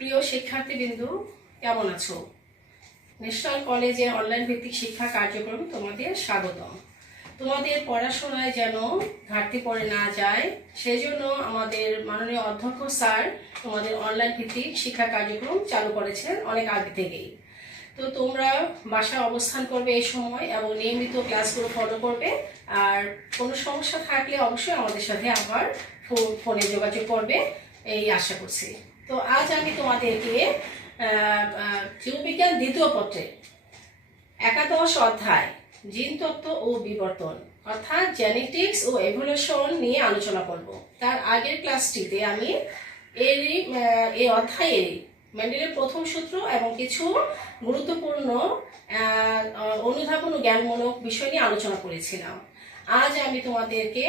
প্রিয় শিক্ষার্থীবৃন্দ, কেমন আছো? ন্যাশনাল কলেজে অনলাইন ভিত্তিক শিক্ষা কার্যক্রম তোমাদের স্বাগতম। তোমাদের পড়াশোনায় যেন ঘাটতি পড়ে না যায়, সেজন্য আমাদের মাননীয় অধ্যক্ষ স্যার তোমাদের অনলাইন ভিত্তিক শিক্ষা কার্যক্রম চালু করেছেন অনেক আগে থেকেই। তো তোমরা বাসায় অবস্থান করবে এই সময় এবং নিয়মিত ক্লাসগুলো ফলো করবে। আর কোনো সমস্যা থাকলে অবশ্যই আমাদের সাথে আবার ফোনে যোগাযোগ করবে, এই আশা করছি। তো আজ আমি তোমাদেরকে জীববিজ্ঞান দ্বিতীয় পত্রে একাদশ অধ্যায় জিনতত্ত্ব ও বিবর্তন অর্থাৎ জেনেটিক্স ও এভলিউশন নিয়ে আলোচনা করব। তার আগের ক্লাসটিতে আমি এই অধ্যায়ের মেন্ডেলের প্রথম সূত্র এবং কিছু গুরুত্বপূর্ণ অনুধাবন ও জ্ঞানমূলক বিষয় নিয়ে আলোচনা করেছিলাম। আজ আমি তোমাদেরকে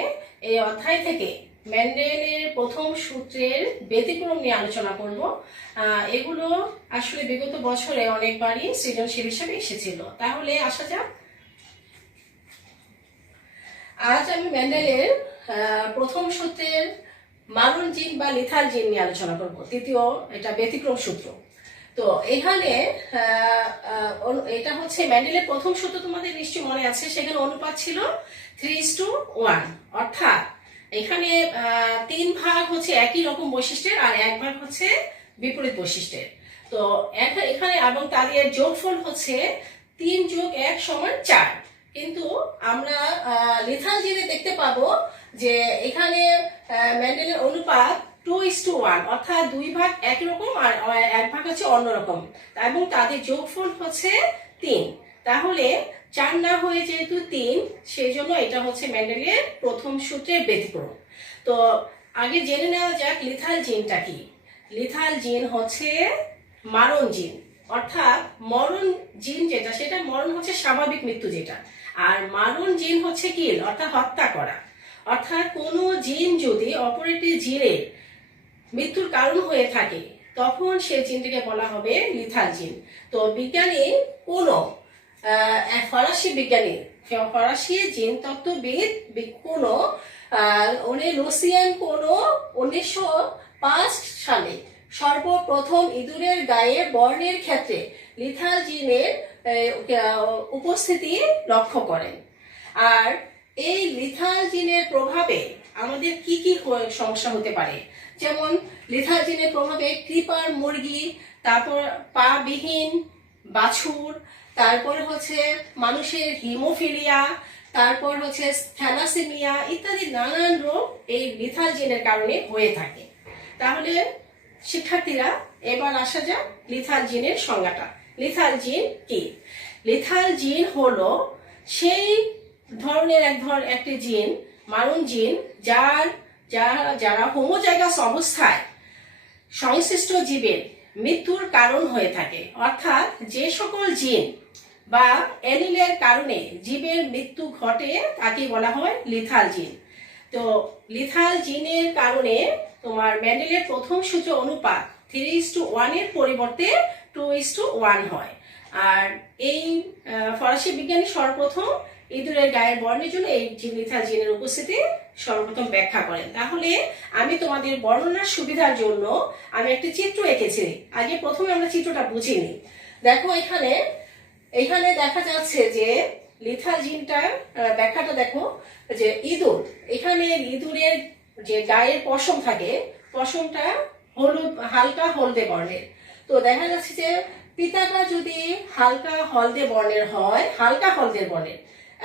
এই অধ্যায় থেকে মেন্ডেলের প্রথম সূত্রের ব্যতিক্রম নিয়ে আলোচনা করব। এগুলো আসলে বিগত বছরে অনেকবারই সৃজনশীল হিসেবে এসেছিল। তাহলে আসা যাক। আজ আমি মেন্ডেলের প্রথম সূত্রের মারণ জিন বা লিথাল জিন নিয়ে আলোচনা করব, তৃতীয় এটা ব্যতিক্রম সূত্র। তো এখানে এটা হচ্ছে মেন্ডেলের প্রথম সূত্র, তোমাদের নিশ্চয়ই মনে আছে, সেখানে অনুপাত ছিল 3:1, অর্থাৎ এখানে 3 ভাগ হচ্ছে একই রকম বৈশিষ্ট্যের আর 1 ভাগ হচ্ছে বিপরীত বৈশিষ্ট্যের। তো এখানে এবং তাদের যোগফল হচ্ছে 3 + 1 = 4। কিন্তু আমরা লিথাল জিনে দেখতে পাবো যে এখানে মেন্ডেলের অনুপাত 2:1, অর্থাৎ 2 ভাগ একই রকম আর 1 ভাগ হচ্ছে অন্যরকম, এবং তাদের যোগফল হচ্ছে 3। তাহলে 4 না হয়ে যেহেতু 3, সেই জন্য এটা হচ্ছে মেন্ডেলের প্রথম সূত্রের ব্যতিক্রম। তো আগে জেনে নেওয়া যাক লিথাল জিনটা কি। লিথাল জিন হচ্ছে মারণ জিন, অর্থাৎ মরণ জিন যেটা, সেটা মরণ হচ্ছে স্বাভাবিক মৃত্যু যেটা, আর মারণ জিন হচ্ছে কিল অর্থাৎ হত্যা করা। অর্থাৎ কোনো জিন যদি অপর একটি জিনের মৃত্যুর কারণ হয়ে থাকে তখন সেই জিনটাকে বলা হবে লিথাল জিন। তো বিজ্ঞানী কোনো ফরাসি বিজ্ঞানী, ফরাসি জিন তত্ত্ববিদ কোনো উনি লুসিয়ান কোনো 1905 সালে সর্বপ্রথম ইঁদুরের গায়ে বর্ণের ক্ষেত্রে লিথাল জিনের উপস্থিতি লক্ষ্য করেন। আর এই লিথাল জিনের প্রভাবে আমাদের কি কি সমস্যা হতে পারে, যেমন লিথাল জিনের প্রভাবে ক্রিপার মুরগি, তারপর পা বিহীন বাছুর, তারপরে হচ্ছে মানুষের হিমোফিলিয়া, তারপর হচ্ছে থ্যালাসেমিয়া ইত্যাদি নানান রোগ এই লিথাল জিনের কারণে হয়ে থাকে। তাহলে শিক্ষার্থীরা এবার আসা যাক লিথাল জিনের সংজ্ঞাটা। লিথাল জিন কি? লিথাল জিন হলো সেই ধরনের একটি জিন, মারণ জিন, যারা হোমোজাইগাস অবস্থায় সংশ্লিষ্ট জীবের মৃত্যুর কারণ হয়ে থাকে। অর্থাৎ যে সকল জিন বা এলিলের কারণে জীবের মৃত্যু ঘটে তাকে বলা হয় লিথাল জিন। তো লিথাল জিনের কারণে তোমার মেন্ডেলের প্রথম সূত্র অনুপাত 3:1 এর পরিবর্তে 2:1 হয়। আর এই ফরাসি বিজ্ঞানী সর্বপ্রথম ইঁদুরের গায়ের বর্ণের জন্য এই লিথাল জিনের উপস্থিতি সর্বপ্রথম ব্যাখ্যা করেন। তাহলে আমি তোমাদের বর্ণনার সুবিধার জন্য আমি একটি চিত্র এঁকেছি। আগে প্রথমে আমরা চিত্রটা বুঝিনি। দেখো এখানে দেখা যাচ্ছে যে লিথাল জিনটার ব্যাখ্যাটা দেখো, যে ইঁদুর, এখানে ইঁদুরের যে গায়ের পশম থাকে, পশমটা হালকা হলদে বর্ণের। তো দেখা যাচ্ছে যে পিতাটা যদি হালকা হলদে বর্ণের হয়, হালকা হলদে বর্ণের,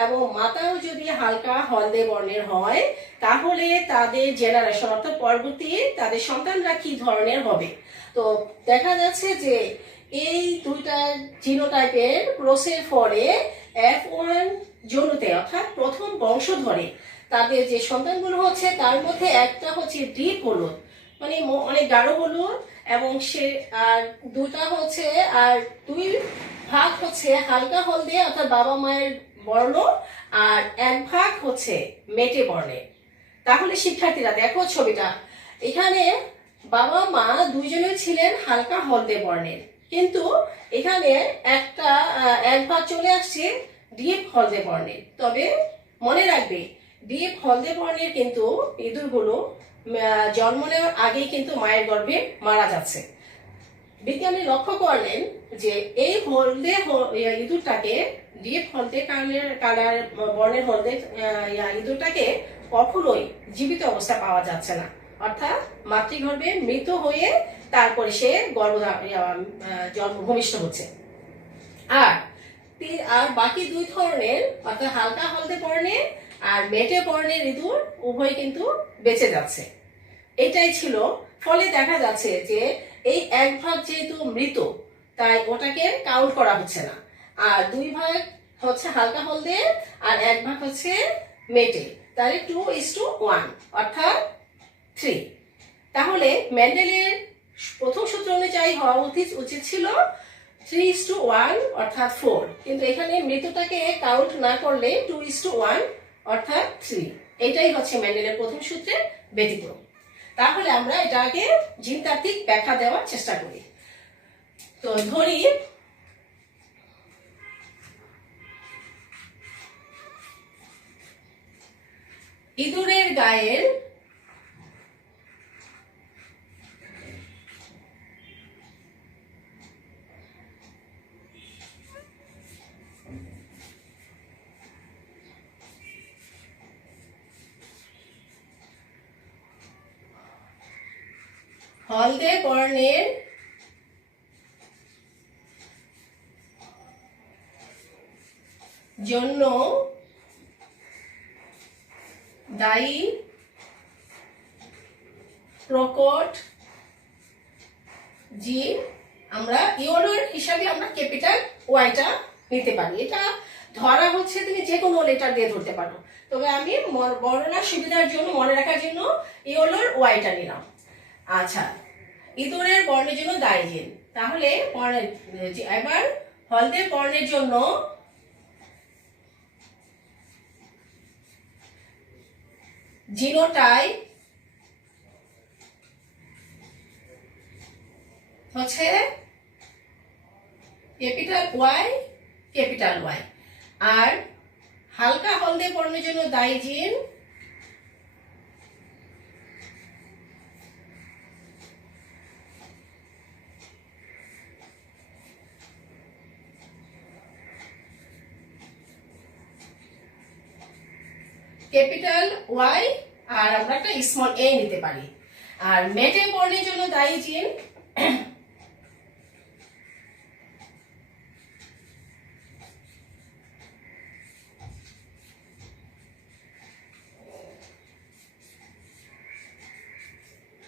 এবং মাতাও যদি হালকা হলদে বর্ণের হয়, তাহলে তাদের জেনারেশন অর্থাৎ পরবর্তী তাদের সন্তানরা কি ধরনের হবে। তো দেখা যাচ্ছে যে এই দুইটা জিনোটাইপের ক্রসের ফলে F1 জনুতে অর্থাৎ প্রথম বংশধরে তাদের যে সন্তানগুলো হচ্ছে তার মধ্যে একটা হচ্ছে ডিপ হলুদ, মানে অনেক গাঢ় হলুদ, এবং সে আর দুটা হচ্ছে আর 2 ভাগ হচ্ছে হালকা হলদে অর্থাৎ বাবা মায়ের বর্ণ, আর 1 ভাগ হচ্ছে মেটে বর্ণের। তাহলে শিক্ষার্থীরা দেখো ছবিটা, এখানে বাবা মা দুইজনে ছিলেন হালকা হলদে বর্ণের, কিন্তু এখানে 1 ভাগ চলে আসছে ডিপ হলদে বর্ণের। তবে মনে রাখবে ডিপ হলদে বর্ণের কিন্তু ইঁদুরগুলো জন্ম নেওয়ার আগেই কিন্তু মায়ের গর্ভে মারা যাচ্ছে। বিজ্ঞানী লক্ষ্য করলেন যে এই হলদে ইঁদুরটাকে, ডিপ হলদে কালার বর্ণের হলদে ইঁদুরটাকে কখনোই জীবিত অবস্থা পাওয়া যাচ্ছে না, অর্থাৎ মাতৃগর্ভে মৃত হয়ে তারপরে সে ভূমিষ্ঠ হচ্ছে। আর আর বাকি দুই ধরনের, অর্থাৎ হালকা হলদে বর্ণের আর মেটে বর্ণের ইঁদুর উভয় কিন্তু বেঁচে যাচ্ছে। এটাই ছিল। ফলে দেখা যাচ্ছে যে এই এক ভাগ যেহেতু মৃত, তাই ওটাকে কাউন্ট করা হচ্ছে না। আর দুই ভাগ হচ্ছে হালকা হলদে আর এক ভাগ হচ্ছে মেটে, তাহলে 2:1 অর্থাৎ 3। তাহলে মেন্ডেলের প্রথম সূত্র অনুযায়ী হওয়া উচিত ছিল 3:1 অর্থাৎ 4, কিন্তু এখানে মৃতটাকে কাউন্ট না করলে 2:1 অর্থাৎ 3। এটাই হচ্ছে মেন্ডেলের প্রথম সূত্রের ব্যতিক্রম। তাহলে আমরা এটাকে জিনতাত্ত্বিক ব্যাখ্যা দেওয়ার চেষ্টা করি। তো ধরি ইঁদুরের গায়ের হলদে বর্ণের জন্য দায়ী প্রকট জিন আমরা ইওলোর হিসাবে আমরা ক্যাপিটাল ওয়াইটা নিতে পারি। এটা ধরা হচ্ছে, তুমি যে কোনো লেটার দিয়ে ধরতে পারো, তবে আমি বর্ণনার সুবিধার জন্য, মনে রাখার জন্য ইওলোর ওয়াইটা নিলাম। আচ্ছা, ইঁদুরের বর্ণের জন্য দায়ী জিন। তাহলে এবার হলদে বর্ণের জন্য জিনোটাইপ হচ্ছে ক্যাপিটাল ওয়াই ক্যাপিটাল ওয়াই, আর হালকা হলদে বর্ণের জন্য দায়ী জিন ক্যাপিটাল ওয়াই, আর আমরা একটা স্মল এ নিতে পারি। আর মেটে বর্ণের জন্য দায়ী জিন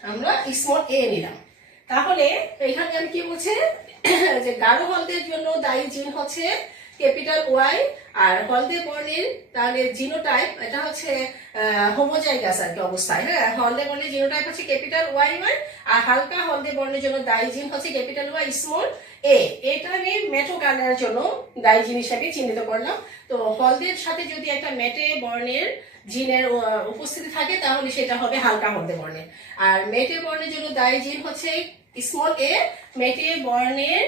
আমরা স্মল এ নিলাম। তাহলে এখানে আমি কি বলছে যে গাঢ় হলদের জন্য দায়ী জিন হচ্ছে ক্যাপিটাল ওয়াই, আর হলদে বর্ণের তাহলে জিনোটাইপ এটা হচ্ছে হোমোজাইগাস আর কি অবস্থায়। হ্যাঁ, হলদে বর্ণের জিনোটাইপ হচ্ছে ক্যাপিটাল ওয়াই ওয়াই, আর হালকা হলদে বর্ণের জন্য দায়ী জিন হচ্ছে ক্যাপিটাল ওয়াই স্মল এ। এটা আমি মেটো কালারের জন্য দায়ী জিন হিসাবে চিহ্নিত করলাম। তো হলদের সাথে যদি একটা মেটে বর্ণের জিনের উপস্থিতি থাকে তাহলে সেটা হবে হালকা হলদে বর্ণের। আর মেটে বর্ণের জন্য দায়ী জিন হচ্ছে স্মল এ। মেটে বর্ণের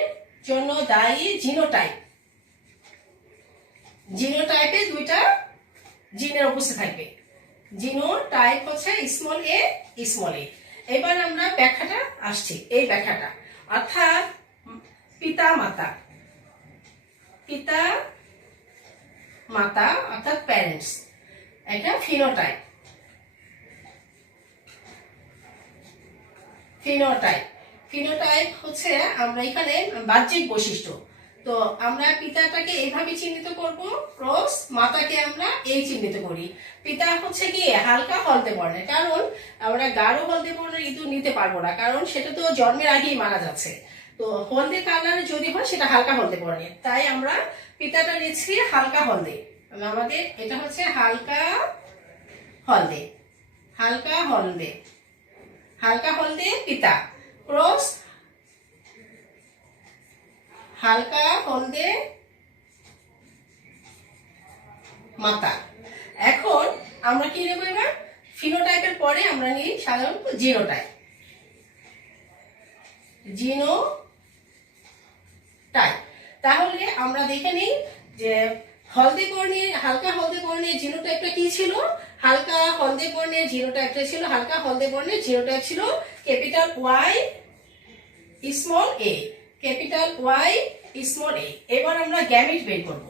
জন্য দায়ী জিনোটাইপ, জিনোটাইপে দুইটা জিনের উপস্থিত থাকবে। জিনোটাইপ হচ্ছে স্মল এ স্মল এ। এবার আমরা ব্যাখ্যাটা আসছি, এই ব্যাখ্যাটা অর্থাৎ পিতা মাতা, পিতা মাতা অর্থাৎ প্যারেন্টস, এটা ফিনোটাইপ। ফিনোটাইপ ফিনোটাইপ হচ্ছে আমরা এখানে বাহ্যিক বৈশিষ্ট্য। তো আমরা পিতাটাকে এইভাবে চিহ্নিত করব, ক্রস মাতাকে আমরা এই চিহ্নিত করি। পিতা হচ্ছে কি হালকা হলদে বর্ণের, কারণ আমরা গাঢ় হলদে বর্ণের ইঁদুর নিতে পারবো না, কারণ সেটা তো জন্মের আগেই মারা যাচ্ছে। তো হলদে কালার যদি হয় সেটা হালকা হলদে বর্ণের, তাই আমরা পিতাটা নিচ্ছি হালকা হলদে। আমাদের এটা হচ্ছে হালকা হলদে, হালকা হলদে, হালকা হলদে পিতা, ক্রস হালকা হলদে মাতা। এখন আমরা কি নেব, এবার ফিনোটাইপের পরে আমরা নিই সাধারণত জিনোটাইপ। জিনোটাইপ তাহলে আমরা দেখে নিই যে হলদে বর্ণের, হালকা হলদে বর্ণের জিনোটাইপটা কি ছিল। হালকা হলদে বর্ণের জিনোটাইপটা ছিল, হালকা হলদে বর্ণের জিনোটাইপ ছিল ক্যাপিটাল ওয়াই স্মল এ, ক্যাপিটাল ওয়াই স্মল এ। এবার আমরা গ্যামিট বের করব।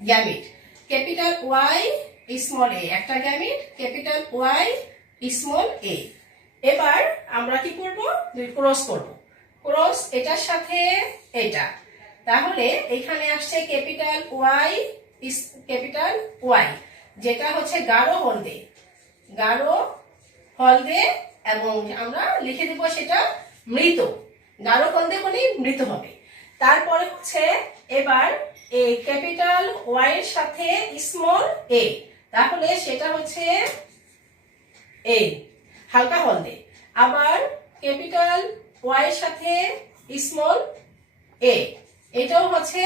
গ্যামিট ক্যাপিটাল ওয়াই স্মল এ, একটা গ্যামিট ক্যাপিটাল ওয়াই স্মল এ। এবার আমরা কি করব, ক্রস করব। ক্রস এটার সাথে এটা, তাহলে এখানে আসছে ক্যাপিটাল ওয়াই যেটা হচ্ছে গাঢ় হলদে, গাঢ় হলদে, এবং আমরা লিখে দেব সেটা মৃত। গাঢ় হলদে হলেই মৃত হবে। তারপরে হচ্ছে এবার এই ক্যাপিটাল ওয়াই এর সাথে স্মল এ, তাহলে সেটা হচ্ছে এ, হালকা হলদে। আবার ক্যাপিটাল ওয়াই এর সাথে স্মল এ, এটাও হচ্ছে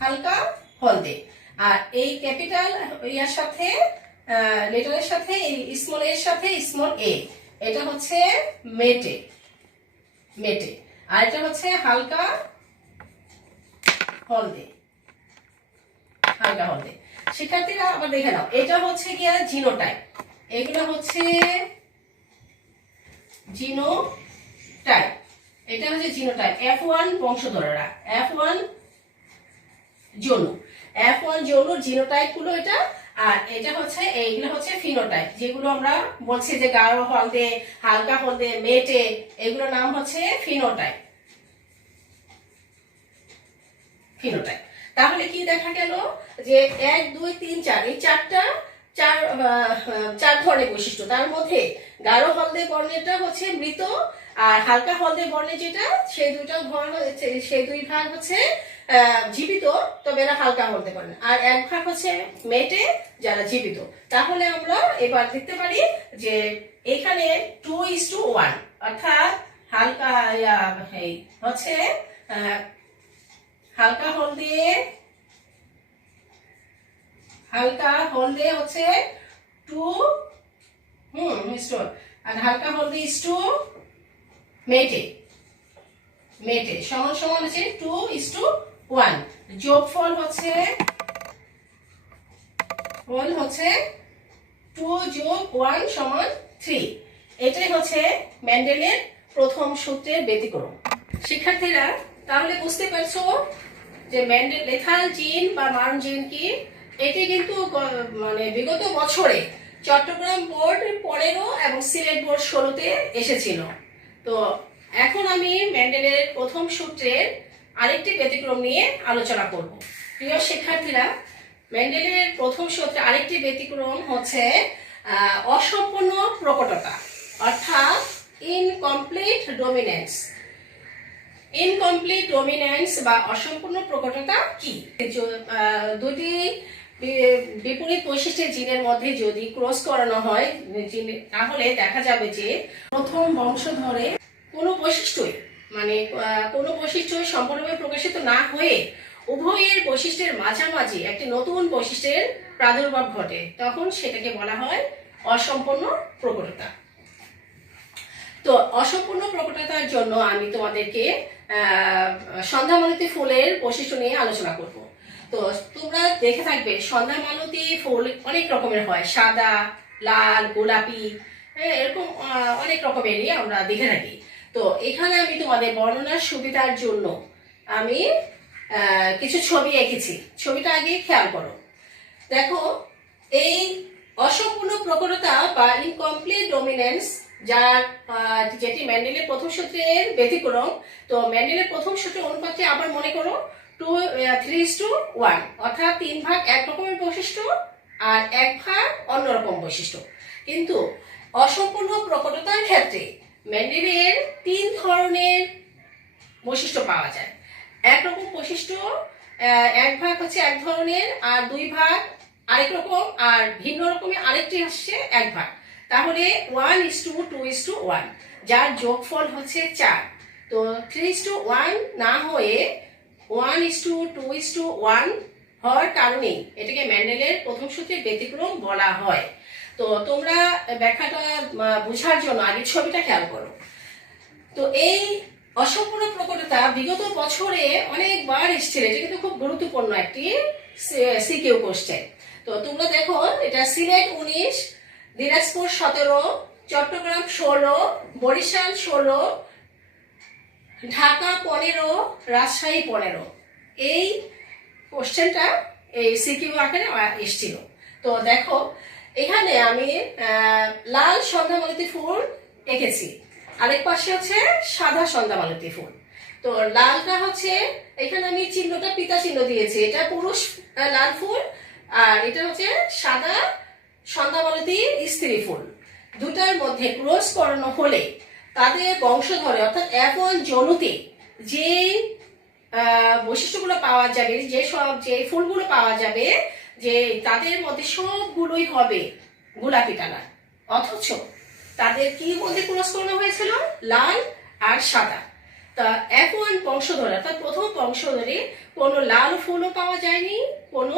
হালকা হলদে। আর এই ক্যাপিটাল ইয়ার সাথে লেটারের সাথে স্মল এর সাথে স্মল এ, এটা হচ্ছে মেটে, মেটে। আর এটা হচ্ছে হালকা হলদে, হালকা হলদে। শিক্ষার্থীরা আবার দেখে নাও, এটা হচ্ছে গিয়া জিনোটাইপ, এগুলো হচ্ছে জিনোটাইপ, এটা হচ্ছে জিনোটাইপ। F1 বংশধররা, F1 যৌন, F1 যৌন জিনোটাইপ গুলো এটা। আর এটা হচ্ছে এইগুলো হচ্ছে ফিনোটাইপ, যেগুলো আমরা বলছি যে গাঢ় হলদে, হালকা হলদে, মেটে, এগুলোর নাম হচ্ছে ফিনোটাইপ, ফিনোটাইপ। তাহলে কি দেখা গেল যে 1 2 3 4 এই চার ধরনের বৈশিষ্ট্য। তার মধ্যে গাঢ় হলদে বর্ণেরটা হচ্ছে মৃত, আর হালকা হলদে বর্ণের যেটা, সেই দুই ভাগ হচ্ছে জীবিত, তবে এরা হালকা হলদে বর্ণ। আর এক ভাগ হচ্ছে মেটে, যারা জীবিত। তাহলে আমরা এবার দেখতে পারি যে এখানে 2:1, অর্থাৎ হালকা হচ্ছে হালকা হলদে হচ্ছে 2 আর হালকা হলদে মেটে, মেটে সমান সমান হচ্ছে 2:1। যোগফল হচ্ছে 2 যোগ 1 সমান 3। এটাই হচ্ছে মেন্ডেলের প্রথম সূত্রের ব্যতিক্রম। শিক্ষার্থীরা তাহলে বুঝতে পারছো যে মেন্ডেল লেথাল জিন বা মারণ জিন কি। এটি কিন্তু মানে বিগত বছরে চট্টগ্রাম বোর্ড 15 এবং সিলেট বোর্ড 16-তে এসেছিল। তো এখন আমি মেন্ডেলের প্রথম সূত্রের আরেকটি ব্যতিক্রম নিয়ে আলোচনা করব। প্রিয় শিক্ষার্থীরা, মেন্ডেলের প্রথম সূত্রে আরেকটি ব্যতিক্রম হচ্ছে অসম্পূর্ণ প্রকটতা, অর্থাৎ ইনকমপ্লিট ডমিনেন্স। ইনকমপ্লিট ডমিনেন্স বা অসম্পূর্ণ প্রকটতা কি? দুটি বিপরীত বৈশিষ্ট্যের জিনের মধ্যে যদি ক্রস করানো হয় তাহলে দেখা যাবে যে প্রথম বংশধরে কোনো বৈশিষ্ট্যই সম্পূর্ণভাবে প্রকাশিত না হয়ে উভয়ের বৈশিষ্ট্যের মাঝামাঝি একটি নতুন বৈশিষ্ট্যের প্রাদুর্ভাব ঘটে, তখন সেটাকে বলা হয় অসম্পূর্ণ প্রকটতা। তো অসম্পূর্ণ প্রকটতার জন্য আমি তোমাদেরকে সন্ধ্যামালতী ফুলের বৈশিষ্ট্য নিয়ে আলোচনা করব। তো তোমরা দেখে থাকবে সন্ধ্যামালতী ফুল অনেক রকমের হয়, সাদা, লাল, গোলাপি, এরকম অনেক রকমেরই আমরা দেখে থাকি। তো এখানে আমি তোমাদের বর্ণনার সুবিধার জন্য আমি কিছু ছবি এঁকেছি। ছবিটা আগে খেয়াল করো। দেখো, এই অসম্পূর্ণ প্রকটতা বা ইনকমপ্লিট ডমিনেন্স যেটি মেন্ডেলের প্রথম সূত্রের ব্যতিক্রম। তো মেন্ডেলের প্রথম সূত্রের অনুপাতে আবার মনে করো 3:1, অর্থাৎ 3 ভাগ এক রকমের বৈশিষ্ট্য আর 1 ভাগ অন্যরকম বৈশিষ্ট্য। কিন্তু অসম্পূর্ণ প্রকটতার ক্ষেত্রে মেন্ডেলের 3 ধরনের বৈশিষ্ট্য পাওয়া যায়। একরকম বৈশিষ্ট্য 1 ভাগ হচ্ছে এক ধরনের, আর 2 ভাগ আরেক রকম, আর ভিন্ন রকমের আরেকটি আসছে 1 ভাগ। তাহলে 1:2:1, যার যোগফল হচ্ছে 4। তো 3:1 না হয়ে 1:2:1 হওয়ার কারণে এটাকে মেন্ডেলের প্রথম সূত্রের ব্যতিক্রম বলা হয়। তো তোমরা ব্যাখ্যাটা বোঝার জন্য আগে ছবিটা খেয়াল করো। তো এই অসম্পূর্ণ প্রকটতা বিগত বছরে অনেকবার এসেছিল। এটা কিন্তু খুব গুরুত্বপূর্ণ একটি সিকিউ কোশ্চেন। তো তোমরা দেখো, এটা সিলেট 19, দিনাজপুর 17, চট্টগ্রাম 16, বরিশাল 16, ঢাকা 15, রাজশাহী 15। এই কোশ্চেনটা এই সিকিউ আকারে এসেছিল। তো দেখো এখানে আমি লাল সন্ধ্যামালতী ফুল এঁকেছি, আরেক পাশে হচ্ছে সাদা সন্ধ্যামালতী ফুল। তো লালটা হচ্ছে এখানে আমি চিহ্নটা পিতা চিহ্ন দিয়েছি, এটা পুরুষ লাল ফুল, আর এটা হচ্ছে সাদা সন্ধ্যামালতী স্ত্রী ফুল। দুটার মধ্যে ক্রস করানো হলে তাদের বংশধরে অর্থাৎ F1 জনুতে যে বৈশিষ্ট্যগুলো পাওয়া যাবে, যে ফুলগুলো পাওয়া যাবে, যে তাদের মধ্যে সবগুলোই হবে গোলাপি কালার। অথচ তাদের কি মধ্যে ক্রস করানো হয়েছিল? লাল আর সাদা। তা F1 বংশধরে অর্থাৎ প্রথম বংশধরে কোনো লাল ফুলও পাওয়া যায়নি, কোনো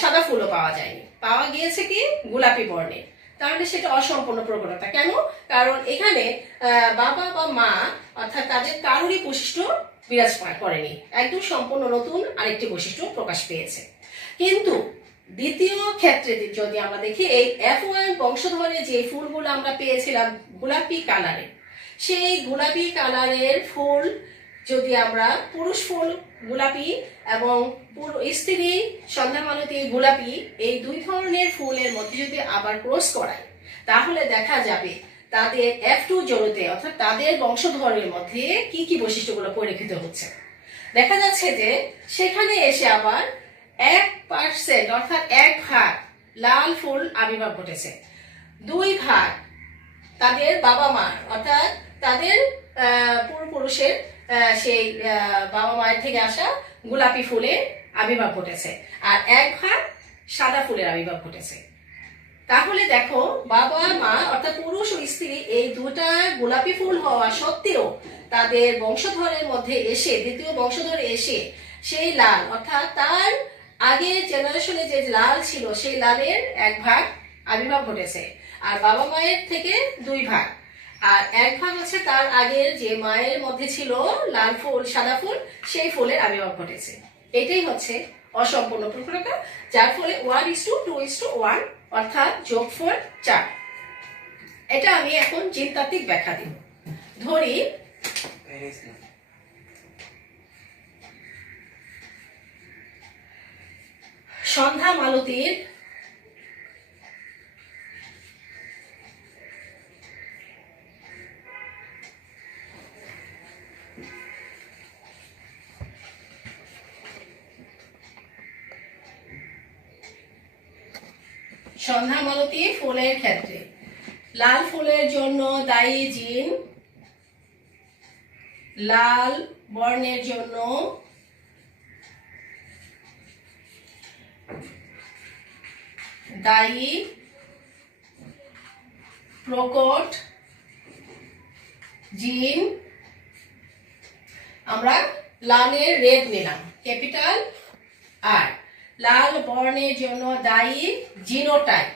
সাদা ফুলও পাওয়া যায়নি, পাওয়া গিয়েছে কি গোলাপি বর্ণে। তাহলে সেটা অসম্পূর্ণ প্রবণতা। কেন? কারণ এখানে বাবা বা মা অর্থাৎ তাদের কারোরই বৈশিষ্ট্য বিরাজ করেনি, একদম সম্পূর্ণ নতুন আরেকটি বৈশিষ্ট্য প্রকাশ পেয়েছে। কিন্তু দ্বিতীয় ক্ষেত্রে যদি আমরা দেখি, এই F1 বংশধরে যে ফুলগুলো আমরা পেয়েছিলাম গোলাপি কালারের, সেই গোলাপি কালারের ফুল যদি আমরা পুরুষ ফুল গোলাপি এবং স্ত্রী সন্ধ্যামালতী গোলাপি, এই দুই ধরনের ফুলের মধ্যে যদি আবার ক্রস করাই, তাহলে দেখা যাবে তাদের F2 জনুতে অর্থাৎ তাদের বংশধরের মধ্যে কি কি বৈশিষ্ট্যগুলো পরিলক্ষিত হচ্ছে। দেখা যাচ্ছে যে সেখানে এসে আবার 1% অর্থাৎ 1 ভাগ লাল ফুল আবির্ভাব ঘটেছে, 2 ভাগ তাদের বাবা মা অর্থাৎ তাদের পূর্বপুরুষের সেই বাবা মায়ের থেকে আসা গোলাপি ফুলের আবির্ভাব ঘটেছে, আর 1 ভাগ সাদা ফুলের আবির্ভাব ঘটেছে। তাহলে দেখো বাবা মা অর্থাৎ পুরুষ ও স্ত্রী এই দুটা গোলাপি ফুল হওয়া সত্ত্বেও তাদের বংশধরের মধ্যে এসে, দ্বিতীয় বংশধরে এসে সেই লাল অর্থাৎ তার আগের জেনারেশনে যে লাল ছিল সেই লালের 1 ভাগ আবির্ভাব ঘটেছে, আর বাবা মায়ের থেকে 2 ভাগ, আর 1 ভাগ হচ্ছে তার আগের যে মায়ের মধ্যে ছিল লাল ফুল সাদা ফুল, সেই ফুলের আবির্ভাব ঘটেছে। এটাই হচ্ছে অসম্পূর্ণ প্রক্রিয়া, যার ফলে 1:2:1 অর্থাৎ যোগফল 4। এটা আমি এখন জিনতাত্ত্বিক ব্যাখ্যা দিব। ধরি সন্ধ্যামালতীর সন্ধ্যামালতী ফুলের ক্ষেত্রে লাল ফুলের জন্য দায়ী জিন, লাল বর্ণের জন্য দায়ী প্রকট জিন, আমরা লালের রেড নিলাম ক্যাপিটাল আর, লাল বর্ণের জন্য দায়ী genotype,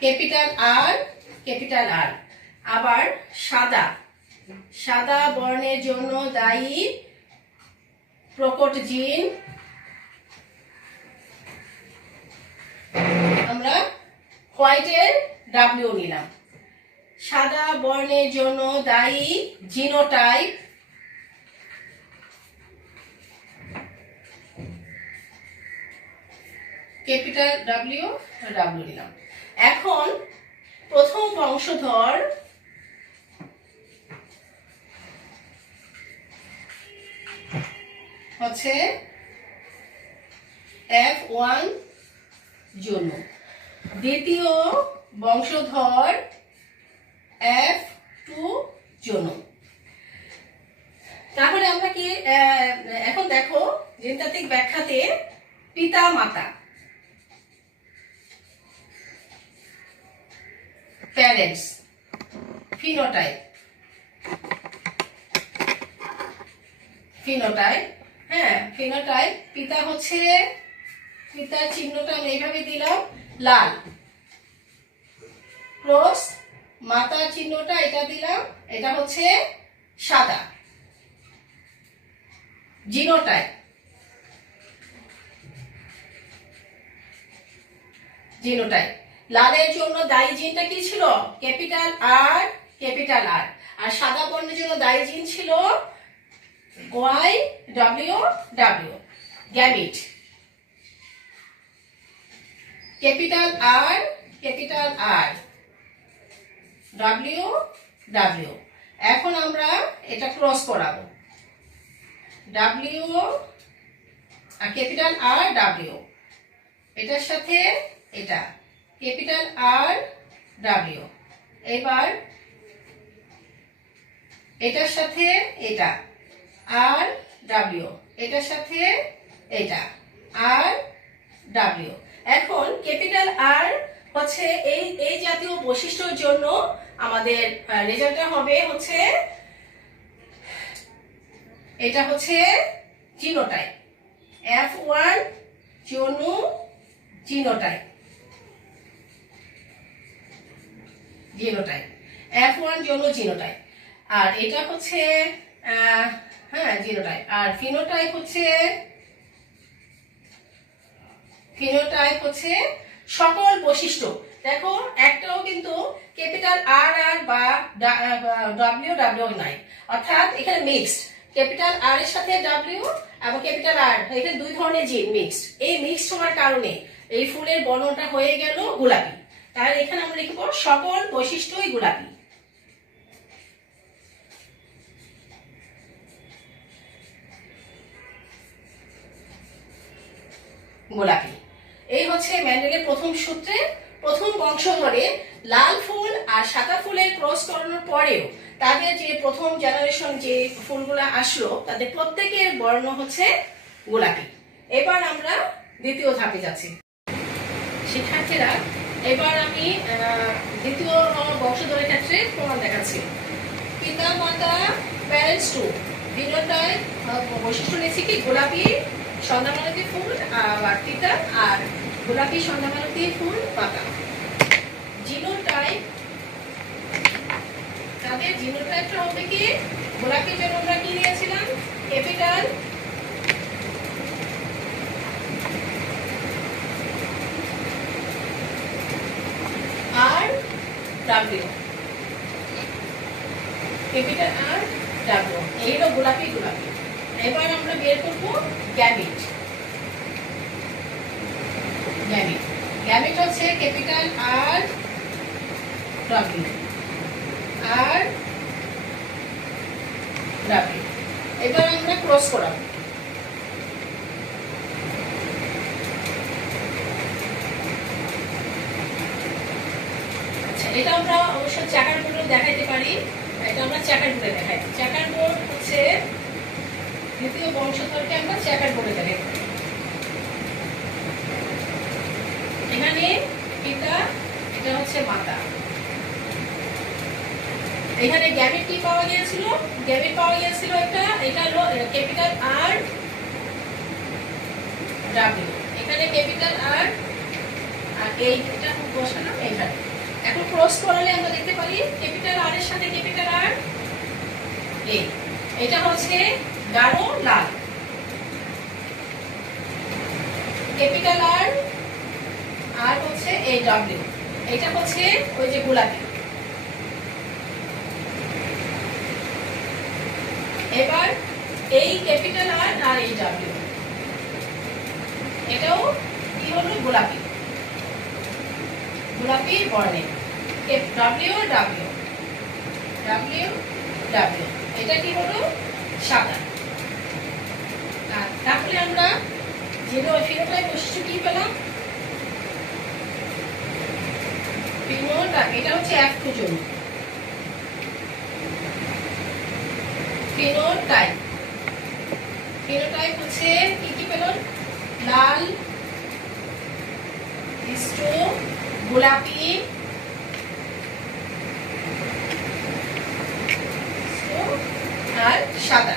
capital R capital R. আবার সাদা বর্ণের জন্য দায়ী প্রকট জিন, আমরা হোয়াইটের ডাব্লিউ নিলাম। সাদা বর্ণের জন্য দায়ী জিনোটাইপ, ক্যাপিটাল ডাব্লিউ নিলাম। এখন প্রথম বংশধর হচ্ছে F1 জনু, দ্বিতীয় বংশধর F2 জনু। তাহলে আমরা কি এখন দেখো জিনতাত্ত্বিক ব্যাখ্যাতে পিতা মাতা প্যারেন্টস, ফিনোটাইপ, হ্যাঁ ফিনোটাইপ। পিতা হচ্ছে, পিতার চিহ্নটা আমি এইভাবে দিলাম লাল, ক্রস, মাতার চিহ্নটা এটা দিলাম, এটা হচ্ছে সাদা, জিনোটাইপ। জিনোটাইপ। লালের জন্য দায়ী জিনটা কি ছিল? ক্যাপিটাল আর ক্যাপিটাল আর। আর সাদা বর্ণের জন্য দায়ী জিন ছিল Y W W, gamete. Capital R W W. এখন আমরা এটা ক্রস করাবো, ডাব্লিউ ক্যাপিটাল আর ডাব্লিউ, এটার সাথে এটা ক্যাপিটাল আর ডাব্লিউ। এবার এটার সাথে এটা আর ডাব্লিউ, এটার সাথে এটা আর ডাব্লিউ। এখন ক্যাপিটাল আর হচ্ছে এই জাতীয় বৈশিষ্ট্যের জন্য আমাদের রেজাল্টটা হবে হচ্ছে এটা হচ্ছে জিনোটাইপ, F1 জন্য জিনোটাইপ, F1 জন্য জিনোটাইপ। আর এটা হচ্ছে হ্যাঁ জিনোটাইপ। আর ফিনোটাইপ হচ্ছে সকল বৈশিষ্ট্য। দেখো একটাও কিন্তু ক্যাপিটাল আর আর বা ডাব্লিউ ডাব্লিউ নাই, অর্থাৎ এখানে মিক্সড ক্যাপিটাল আর এর সাথে ডাব্লিউ এবং ক্যাপিটাল আর, এখানে দুই ধরনের জিন মিক্সড। এই মিক্সড হওয়ার কারণে এই ফুলের বর্ণটা হয়ে গেল গোলাপি। তাহলে এখানে আমরা লিখব সকল বৈশিষ্ট্যই গোলাপি। গোলাপি। এই হচ্ছে মেন্ডেলের প্রথম সূত্রে প্রথম বংশধরে লাল ফুল আর সাদা ফুলের ক্রস করানোর পরেও তাদের যে প্রথম জেনারেশন যে ফুলগুলা আসলো তাদের প্রত্যেকের বর্ণ হচ্ছে গোলাপি। এবার আমরা দ্বিতীয় ধাপে যাচ্ছি শিক্ষার্থীরা। এবার আমি দ্বিতীয় বংশধরের ক্ষেত্রে প্রমাণ দেখাচ্ছি। পিতা মাতা প্যারেন্টস টু জিনোটাইপ বৈশিষ্ট্য নিয়েছি কি গোলাপি সন্ধ্যামালতী ফুল আর পিতা, আর গোলাপি সন্ধ্যামালতী ফুল পাতা। জিনোটাইপ তাদের জিনোটাইপটা হবে কি গোলাপির জন্য আমরা কি নিয়েছিলাম capital R W, capital R W, এই হলো গোলাপি। এবার আমরা বের করবো গ্যামিট। গ্যামিট হচ্ছে ক্যাপিটাল আর ডাব্লিউ আর ডাব্লিউ। এবার আমরা ক্রস করাবো। আচ্ছা, এটা আমরা অবশ্য চাকার বোর্ডে দেখাইতে পারি। এটা আমরা চাকার বোর্ডে দেখাই। চাকার বোর্ড হচ্ছে দ্বিতীয় বংশধরকে আমরা চাকার বোর্ডে দেখাই। এখানে পিতা, এটা হচ্ছে মাতা। এখানে গ্যামিট কি পাওয়া গিয়েছিল? গ্যামিট পাওয়া গিয়েছিল এটা হলো ক্যাপিটাল আর ডাব্লিউ। এখানে ক্যাপিটাল আর এইটা বসালাম এখানে। এখন ক্রস করালে আমরা দেখতে পারি ক্যাপিটাল আর এর সাথে ক্যাপিটাল আর এটা হচ্ছে গাঢ় লাল। ক্যাপিটাল আর হচ্ছে এই ডাব্লিউ, এটা হচ্ছে ওই যে গোলাপি। এবার এই ক্যাপিটাল আর এই ডাব্লিউ, এটাও কি হলো গোলাপি বর্ণে। ডাব্লিউ ডাব্লিউ ডাব্লিউ ডাব্লিউ, এটা কি হলো সাদা। তাহলে আমরা ফিনোটাইপ বৈশিষ্ট্য কি পেলাম? ফিনোটাইপ এটা হচ্ছে F2 জন্য। ফিনোটাইপ হচ্ছে কি পেলাম? লাল, গোলাপি, আর সাদা।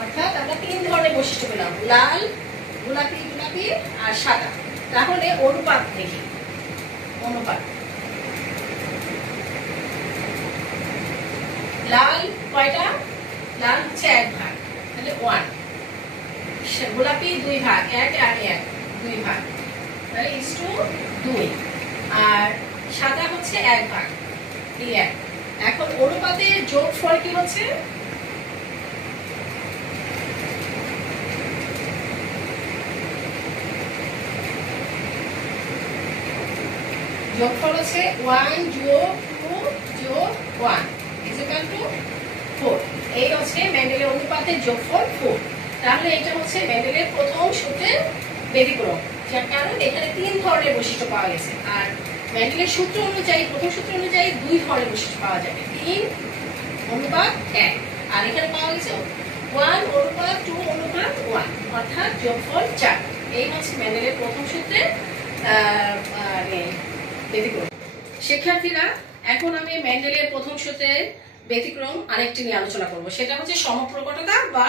অর্থাৎ আমরা তিন ধরনের বৈশিষ্ট্য পেলাম, লাল, গোলাপি আর সাদা। তাহলে অনুপাত দেখি। অনুপাত লাল কয়টা? লাল হচ্ছে 1 ভাগ, তাহলে 1। গোলাপি 2 ভাগ, 1 আর 1 2 ভাগ। তাহলে ইস টু 2, আর সাদা হচ্ছে 1 ভাগ, এই 1। এখন অনুপাতের যোগফল কি হচ্ছে? যোগফল হচ্ছে 1 যোগ 2 যোগ 1 ইকুয়াল টু 4। এই হচ্ছে মেন্ডেলের অনুপাতের যোগফল 4। তাহলে এটা হচ্ছে মেন্ডেলের প্রথম সূত্রের ব্যতিক্রম, যার কারণ এখানে 3 ধরনের বৈশিষ্ট্য পাওয়া গেছে, আর মেন্ডেলের সূত্র অনুযায়ী, প্রথম সূত্র অনুযায়ী 2 ধরনের বৈশিষ্ট্য পাওয়া যাবে, 3 অনুপাত 1, আর এখানে পাওয়া গেছে 1 অনুপাত 2 অনুপাত 1, অর্থাৎ যোগফল 4। এই হচ্ছে মেন্ডেলের প্রথম সূত্রের ব্যতিক্রম। শিক্ষার্থীরা, এখন আমি মেন্ডেলের প্রথম সূত্রের ব্যতিক্রম আরেকটি নিয়ে আলোচনা করব, সেটা হচ্ছে সমপ্রকটতা বা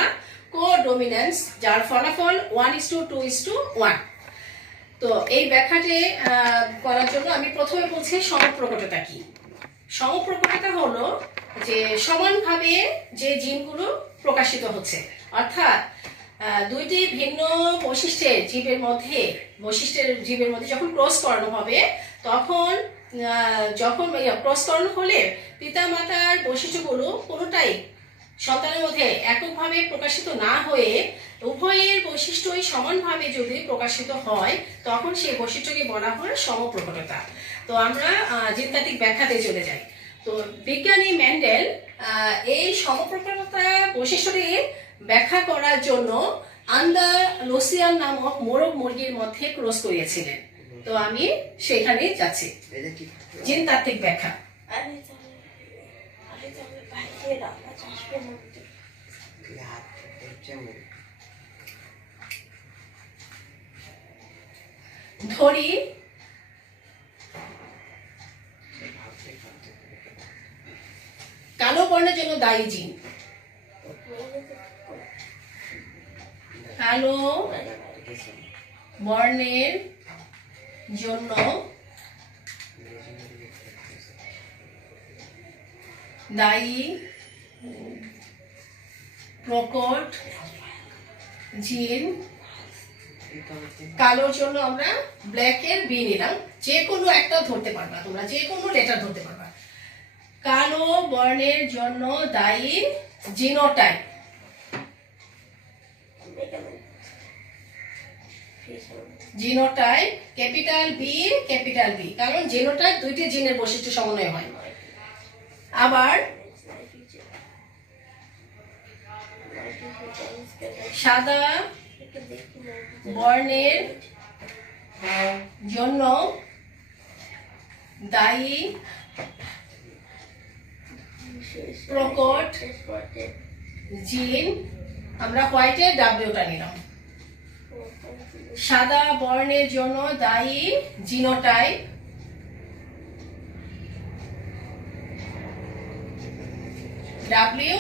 কোডমিনেন্স, যার ফলাফল 1:2:1। তো এই ব্যাখ্যাটি করার জন্য আমি প্রথমে বলছি সমপ্রকটতা কি। সমপ্রকটতা হলো যে সমানভাবে যে জিনগুলো প্রকাশিত হচ্ছে, অর্থাৎ দুইটি ভিন্ন বৈশিষ্ট্যের জীবের মধ্যে যখন ক্রস করানো হবে, তখন ক্রস করানো হলে পিতা মাতার বৈশিষ্ট্যগুলো কোনোটাই সন্তানের মধ্যে এককভাবে প্রকাশিত না হয়ে উভয়ের বৈশিষ্ট্যই সমানভাবে যদি প্রকাশিত হয়, তখন সেই বৈশিষ্ট্যকে বলা হয় সমপ্রকটতা। তো আমরা জিনতাত্ত্বিক ব্যাখ্যাতে চলে যাই। তো বিজ্ঞানী মেন্ডেল এই সমপ্রকটতা বৈশিষ্ট্যটি ব্যাখ্যা করার জন্য আন্দালুসিয়ান নামক মোরগ মুরগির মধ্যে ক্রস করিয়েছিলেন। তো আমি সেখানে যাচ্ছি, জিনতাত্ত্বিক ব্যাখ্যা। ধরি কালো বর্ণের জন্য দায়ী জিন, কালো বর্ণের জন্য দায়ী প্রকট জিন, কালোর জন্য আমরা ব্ল্যাকের বি নিলাম, যে কোনো একটা ধরতে পারবা, তোমরা যে কোনো লেটার ধরতে পারবা। কালো বর্ণের জন্য দায়ী জিনোটাইপ, জিনোটাইপ ক্যাপিটাল বি, কারণ জিনোটাইপ দুইটি জিনের বৈশিষ্ট্য সমন্বয় হয়। আবার সাদা বর্ণের জন্য দায়ী প্রকট জিন, আমরা হোয়াইটের ডাব্লিউটা নিলাম। সাদা বর্ণের জন্য দায়ী জিনোটাইপ, ডাব্লিউ।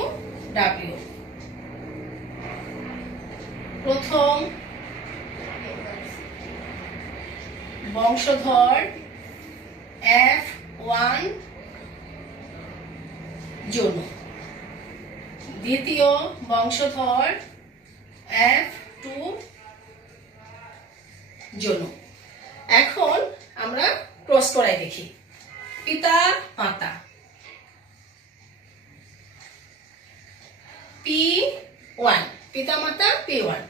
প্রথম বংশধর F1 জন্য, দ্বিতীয় বংশধর F2 জন্য। এখন আমরা ক্রস করাই দেখি। পিতা মাতা P1, পিতা মাতা P1।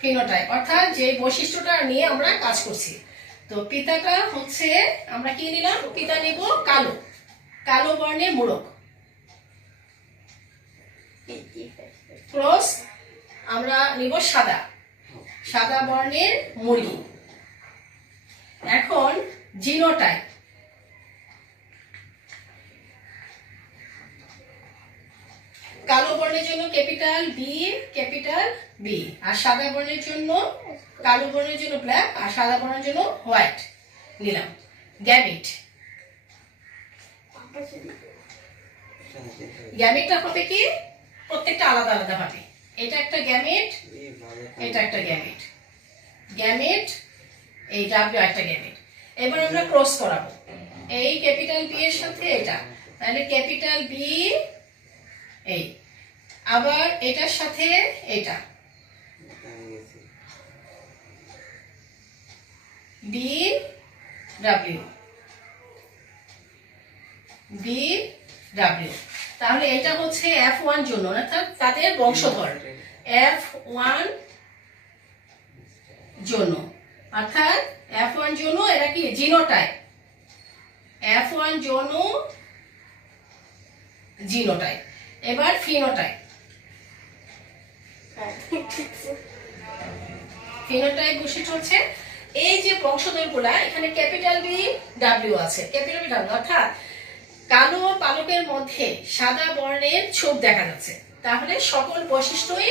ফিনোটাইপ অর্থাৎ যে বৈশিষ্ট্যটা নিয়ে আমরা কাজ করছি। তো পিতাটা হচ্ছে আমরা কি নিলাম, পিতা নিব কালো বর্ণের মোরগ, ক্রস আমরা নিব সাদা বর্ণের মুরগি। এখন জিনোটাইপ, কালো বর্ণের জন্য ক্যাপিটাল বি, আর সাদা বর্ণের জন্য, কালো বর্ণের জন্য ব্ল্যাক, আর সাদা বর্ণের জন্য হোয়াইট নিলাম। গ্যামেটটা হবে কি, প্রত্যেকটা আলাদা আলাদা হবে। এটা একটা গ্যামেট, এটা একটা গ্যামেট, এই ডাব্লিউ একটা গ্যামেট। এবার আমরা ক্রস করাবো এই ক্যাপিটাল বি এর সাথে এটা, তাহলে ক্যাপিটাল বি এই, আবার এটার সাথে এটা বি ডাব্লিউ বি ডাব্লিউ। তাহলে এটা হচ্ছে F1 জন্য, অর্থাৎ তাদের বংশধর F1 জন্য, অর্থাৎ F1 জন্য এরা কি জিনোটাইপ, F1 জন্য জিনোটাইপ। এবার ফিনোটাইপ, ফিনোটাইপ বৈশিষ্ট্য হচ্ছে এই যে বংশধরগুলা, এখানে ক্যাপিটাল বি ডাব্লিউ আছে, ক্যাপিটাল বি ডাব্লিউ, অর্থাৎ কালো পালকের মধ্যে সাদা বর্ণের ছোপ দেখা যাচ্ছে, তাহলে সকল বৈশিষ্ট্যই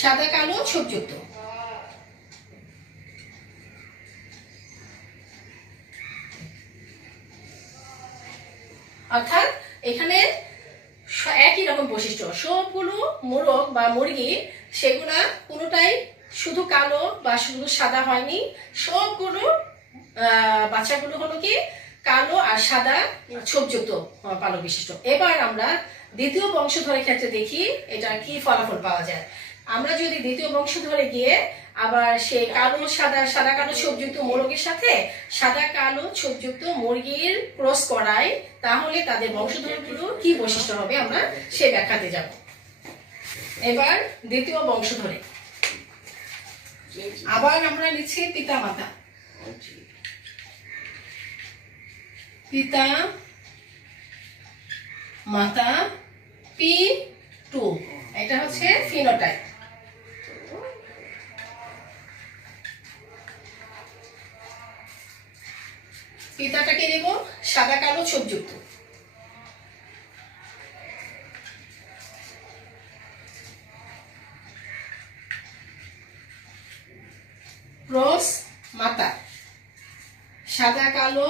সাদা কালো ছোপযুক্ত। অর্থাৎ এখানে একই রকম বৈশিষ্ট্য, সবগুলো মোরগ বা মুরগি সেগুলা কোনোটাই শুধু কালো বা শুধু সাদা হয়নি, সবগুলো বাচ্চাগুলো হলো কি কালো আর সাদা ছোপযুক্ত পালক বিশিষ্ট। এবার আমরা দ্বিতীয় বংশধরের ক্ষেত্রে দেখি এটা কি ফলাফল পাওয়া যায়। আমরা যদি দ্বিতীয় বংশধরে গিয়ে আবার সেই কালো সাদা, সাদা কালো ছোপযুক্ত মোরগের সাথে সাদা কালো ছোপযুক্ত মুরগির ক্রস করাই, তাহলে তাদের বংশধরগুলো কি বৈশিষ্ট্য হবে আমরা সে ব্যাখ্যাতে যাব। এবার দ্বিতীয় বংশধরে আবার আমরা নিচ্ছি পিতা মাতা, পিতা মাতা P2, এটা হচ্ছে ফিনোটাইপ। পিতাটাকে নেব সাদা কালো ছোপযুক্ত, ক্রস মাতা সাদা কালো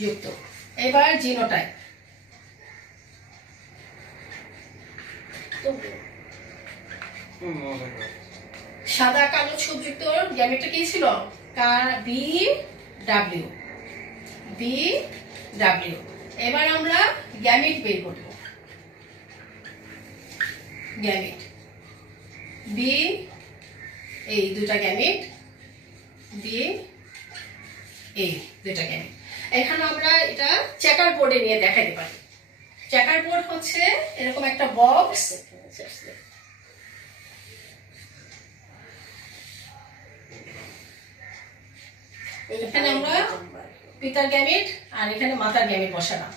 যুক্ত। এবার জিনোটাইপ, সাদা কালো ছোপযুক্ত গ্যামেটটা কি ছিল, বি ডাব্লিউ বি ডাব্লিউ। এবার আমরা গ্যামেট বের করব, গ্যামেট বি, এই দুটা গ্যামেট বি, এই দুটা গ্যামেট। এখানে আমরা এটা চেকার বোর্ডে নিয়ে দেখাতে পারি। চেকার বোর্ড হচ্ছে এরকম একটা বক্স, এখানে আমরা পিতার গ্যামেট আর এখানে মাতার গ্যামেট বসালাম।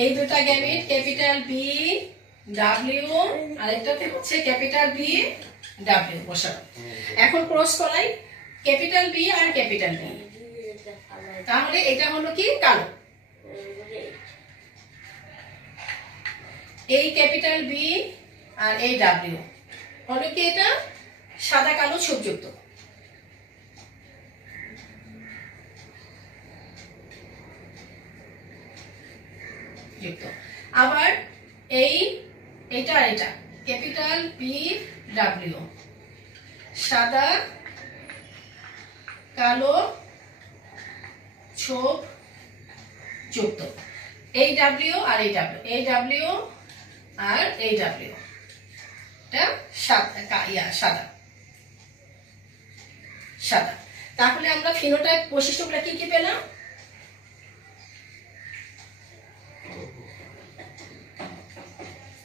এই দুটা গ্যামেট ক্যাপিটাল বি ডাব্লিউ আর এটা হচ্ছে ক্যাপিটাল বি ডাব্লিউ বসালাম। এখন ক্রস করাই ক্যাপিটাল বি আর ক্যাপিটাল বি, তাহলে এটা হলো কি কালো। এই ক্যাপিটাল বি আর এই ডাব্লিউ হলো কি এটা সাদা কালো ছোপযুক্ত। আবার এইটা আর এটা ক্যাপিটাল বি ডাব্লিউ সাদা কালো ছোপ যুক্ত। এই ডাব্লিউ আর এই ডাব্লিউ, এই ডাব্লিউ আর এই ডাব্লিউ, এটা সাদা সাদা। তাহলে আমরা ফিনোটাইপ বৈশিষ্ট্যগুলো কি কি পেলাম,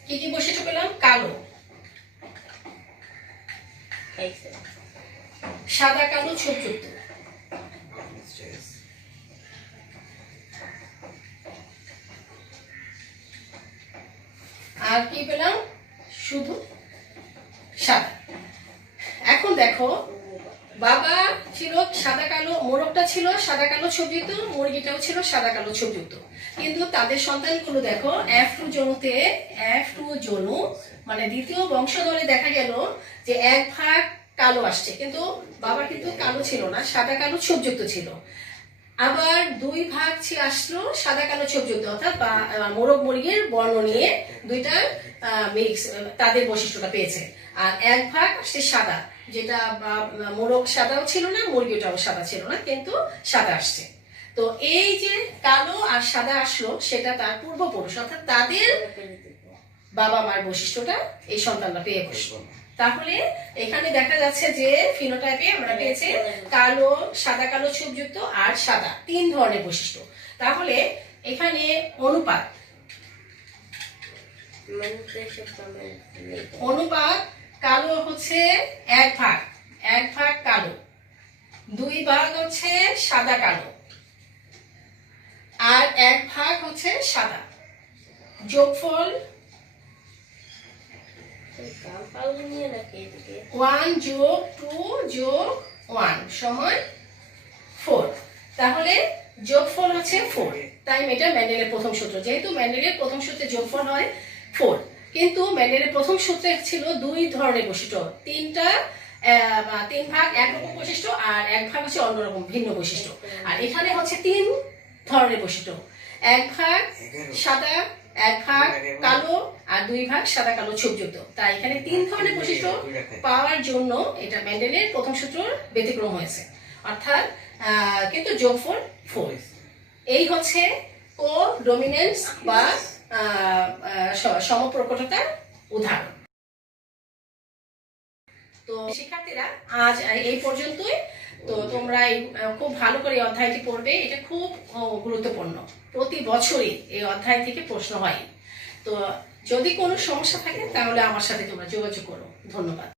কি কি বৈশিষ্ট্য পেলাম, কালো, সাদা কালো ছোপযুক্ত, আর কি পেলাম শুধু সাদা। এখন দেখো বাবা ছিল সাদা কালো, মোরগটা ছিল সাদা কালো ছোপযুক্ত, মুরগিটাও ছিল সাদা কালো ছোপযুক্ত, কিন্তু তাদের সন্তানগুলো দেখো F2 জনুতে, F2 জনু মানে দ্বিতীয় বংশধরে দেখা গেল যে এক ভাগ কালো আসছে, কিন্তু বাবা কিন্তু কালো ছিল না, সাদা কালো ছোপযুক্ত ছিল। আবার 2 ভাগ আসলো সাদা কালো ছোপযুক্ত, অর্থাৎ মোরগ মুরগির বর্ণ নিয়ে দুইটা মিক্স তাদের বৈশিষ্ট্যটা পেয়েছে। আর 1 ভাগ আসছে সাদা, যেটা মোরগ সাদাও ছিল না, মুরগিটাও সাদা ছিল না, কিন্তু সাদা আসছে। তো এই যে কালো আর সাদা আসলো, সেটা তার পূর্বপুরুষ, অর্থাৎ তাদের বাবা মার বৈশিষ্ট্যটা এই সন্তানরা পেয়ে বসলো। তাহলে এখানে দেখা যাচ্ছে যে ফিনোটাইপে আমরা পেয়েছি কালো, সাদা কালো ছোপযুক্ত আর সাদা, 3 ধরনের বৈশিষ্ট্য। তাহলে এখানে অনুপাত কালো হচ্ছে 1 ভাগ, 1 ভাগ কালো, 2 ভাগ হচ্ছে সাদা কালো, আর 1 ভাগ হচ্ছে সাদা। যোগফল 1 যোগ 2 যোগ 1 সমান 4। তাহলে যোগফল হচ্ছে 4। তাই এটা মেন্ডেলের প্রথম সূত্র। যেহেতু মেন্ডেলের প্রথম সূত্রে যোগফল হয় 4, কিন্তু মেন্ডেলের প্রথম সূত্রে ছিল 2 ধরনের বৈশিষ্ট্য, 3 ভাগ একরকম বৈশিষ্ট্য আর 1 ভাগ হচ্ছে অন্যরকম ভিন্ন বৈশিষ্ট্য। আর এখানে হচ্ছে 3 ধরনের বৈশিষ্ট্য, 1 ভাগ সাদা, 1 ভাগ কালো আর 2 ভাগ সাদা কালো ছোপযুক্ত। তাই এখানে 3 ধরনের বৈশিষ্ট্য পাওয়ার জন্য এটা মেন্ডেলের প্রথম সূত্র ব্যতিক্রম হয়েছে, অর্থাৎ কিন্তু যোগফল 4। এই হচ্ছে কো-ডমিনেন্স বা সমপ্রকটতার উদাহরণ। তো শিক্ষার্থীরা, আজ এই পর্যন্তই। তো তোমরা খুব ভালো করে এই অধ্যায়টি পড়বে, এটা খুব গুরুত্বপূর্ণ। প্রতি বছরই এই অধ্যায় থেকে প্রশ্ন হয়। তো যদি কোনো সমস্যা থাকে তাহলে আমার সাথে তোমরা যোগাযোগ করো। ধন্যবাদ।